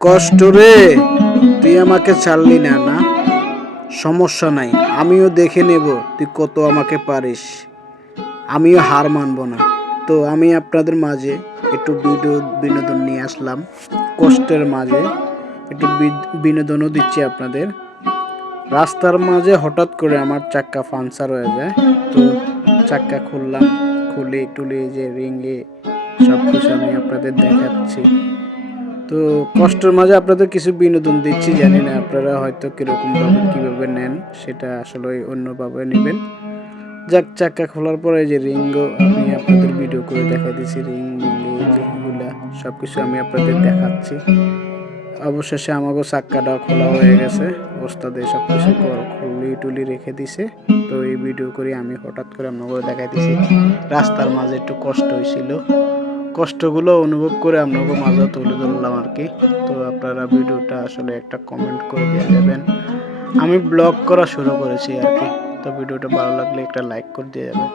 কষ্ট রে। তুই আমাকে ছাড়লি না না। সমস্যা নাই, আমিও দেখে নেব তুই কত আমাকে পারিস। আমিও হার মানব না। তো আমি আপনাদের মাঝে একটু ভিডিও বিনোদন নিয়ে আসলাম। কষ্টের মাঝে একটু বিনোদনও দিচ্ছি আপনাদের। রাস্তার মাঝে হঠাৎ করে আমার চাক্কা পাংচার হয়ে যায়। তো চাক্কা খুললাম, খুলে, টুলে যে রিঙ্গে সব কিছু আমি আপনাদের দেখাচ্ছি। তো কষ্টের মাঝে আপনাদের কিছু বিনোদন দিচ্ছি, জানি না আপনারা হয়তো কীরকম ভাবে কীভাবে নেন, সেটা আসলে অন্যভাবে নেবেন। যাক চাক্কা খোলার পরে যে রিঙ্গও আমি আপনাদের ভিডিও করে দেখা দিচ্ছি রিং যেগুলা সব কিছু আমি আপনাদের দেখাচ্ছি। অবশেষে আমাকে চাক্কাটা খোলা হয়ে গেছে, ওস্তাদে সব কিছু খুলি টুলি রেখে দিছে। তো এই ভিডিও করে আমি হঠাৎ করে আপনাকে দেখাই দিছি রাস্তার মাঝে একটু কষ্ট হয়েছিল। কষ্টগুলো অনুভব করে আপনাকে মাঝে তুলে ধরলাম আর কি। তো আপনারা ভিডিওটা আসলে একটা কমেন্ট করে দিয়ে যাবেন। আমি ব্লগ করা শুরু করেছি আর কি। তো ভিডিওটা ভালো লাগলে একটা লাইক করে দিয়ে যাবেন।